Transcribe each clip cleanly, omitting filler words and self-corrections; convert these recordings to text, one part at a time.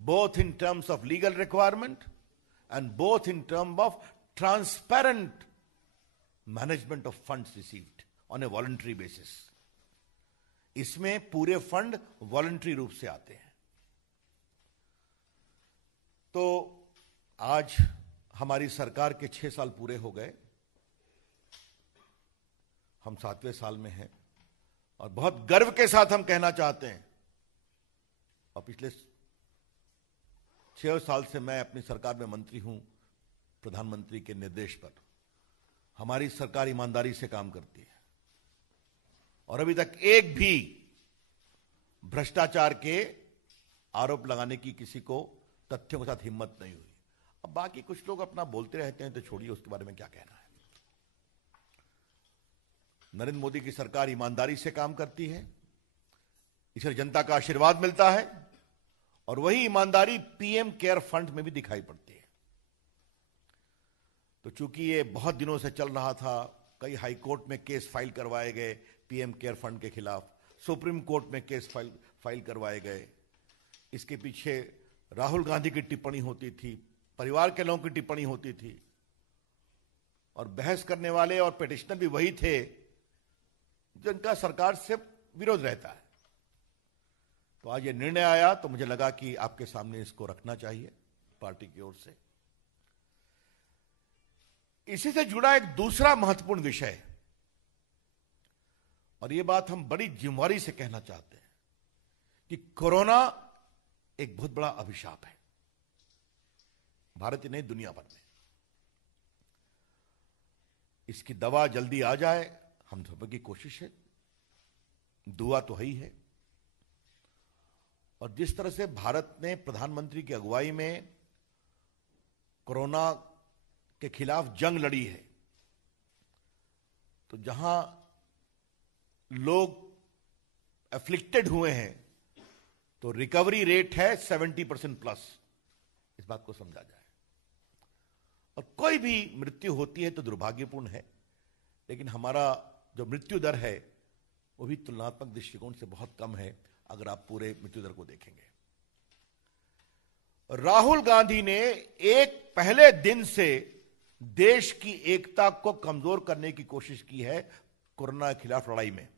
both in terms of legal requirement and both in terms of transparent management of funds received on a voluntary basis. इसमें पूरे fund voluntary रूप से आते हैं। तो आज हमारी सरकार के 6 साल पूरे हो गए, हम 7वें साल में हैं और बहुत गर्व के साथ हम कहना चाहते हैं, और पिछले 6 साल से मैं अपनी सरकार में मंत्री हूं, प्रधानमंत्री के निर्देश पर हमारी सरकार ईमानदारी से काम करती है और अभी तक एक भी भ्रष्टाचार के आरोप लगाने की किसी को तथ्यों के साथ हिम्मत नहीं हुई। अब बाकी कुछ लोग अपना बोलते रहते हैं तो छोड़िए, उसके बारे में क्या कहना है। नरेंद्र मोदी की सरकार ईमानदारी से काम करती है, इसे जनता का आशीर्वाद मिलता है और वही ईमानदारी पीएम केयर फंड में भी दिखाई पड़ती है। तो चूंकि ये बहुत दिनों से चल रहा था, कई हाई कोर्ट में केस फाइल करवाए गए पीएम केयर फंड के खिलाफ, सुप्रीम कोर्ट में केस फाइल करवाए गए। इसके पीछे राहुल गांधी की टिप्पणी होती थी, परिवार के लोगों की टिप्पणी होती थी और बहस करने वाले और पिटिशनर भी वही थे जिनका सरकार से विरोध रहता है। तो आज ये निर्णय आया तो मुझे लगा कि आपके सामने इसको रखना चाहिए पार्टी की ओर से। इसी से जुड़ा एक दूसरा महत्वपूर्ण विषय, और यह बात हम बड़ी जिम्मेवारी से कहना चाहते हैं कि कोरोना एक बहुत बड़ा अभिशाप है, भारत ही नहीं दुनिया भर में। इसकी दवा जल्दी आ जाए, हम सब की कोशिश है, दुआ तो है ही है। और जिस तरह से भारत ने प्रधानमंत्री की अगुवाई में कोरोना के खिलाफ जंग लड़ी है, तो जहां लोग एफ्लिक्टेड हुए हैं तो रिकवरी रेट है 70% प्लस। इस बात को समझा जाए। और कोई भी मृत्यु होती है तो दुर्भाग्यपूर्ण है, लेकिन हमारा जो मृत्यु दर है वो भी तुलनात्मक दृष्टिकोण से बहुत कम है अगर आप पूरे मृत्यु दर को देखेंगे। राहुल गांधी ने एक पहले दिन से देश की एकता को कमजोर करने की कोशिश की है कोरोना के खिलाफ लड़ाई में।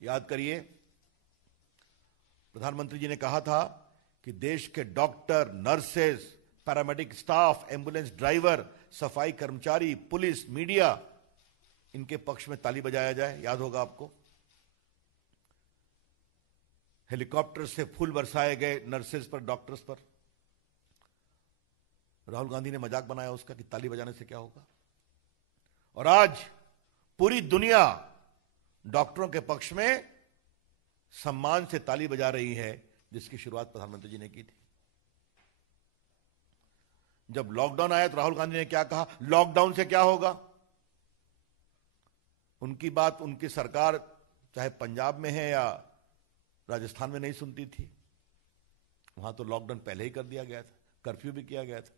याद करिए, प्रधानमंत्री जी ने कहा था कि देश के doctor, nurses, paramedic staff, ambulance driver, सफाई कर्मचारी, पुलिस, मीडिया, इनके पक्ष में ताली बजाया जाए। याद होगा आपको, हेलीकॉप्टर से फूल बरसाए गए नर्सेज पर, डॉक्टर्स पर। राहुल गांधी ने मजाक बनाया उसका कि ताली बजाने से क्या होगा। और आज पूरी दुनिया डॉक्टरों के पक्ष में सम्मान से ताली बजा रही है, जिसकी शुरुआत प्रधानमंत्री जी ने की थी। जब लॉकडाउन आया तो राहुल गांधी ने क्या कहा, लॉकडाउन से क्या होगा। उनकी बात उनकी सरकार चाहे पंजाब में है या राजस्थान में नहीं सुनती थी। वहां तो लॉकडाउन पहले ही कर दिया गया था, कर्फ्यू भी किया गया था।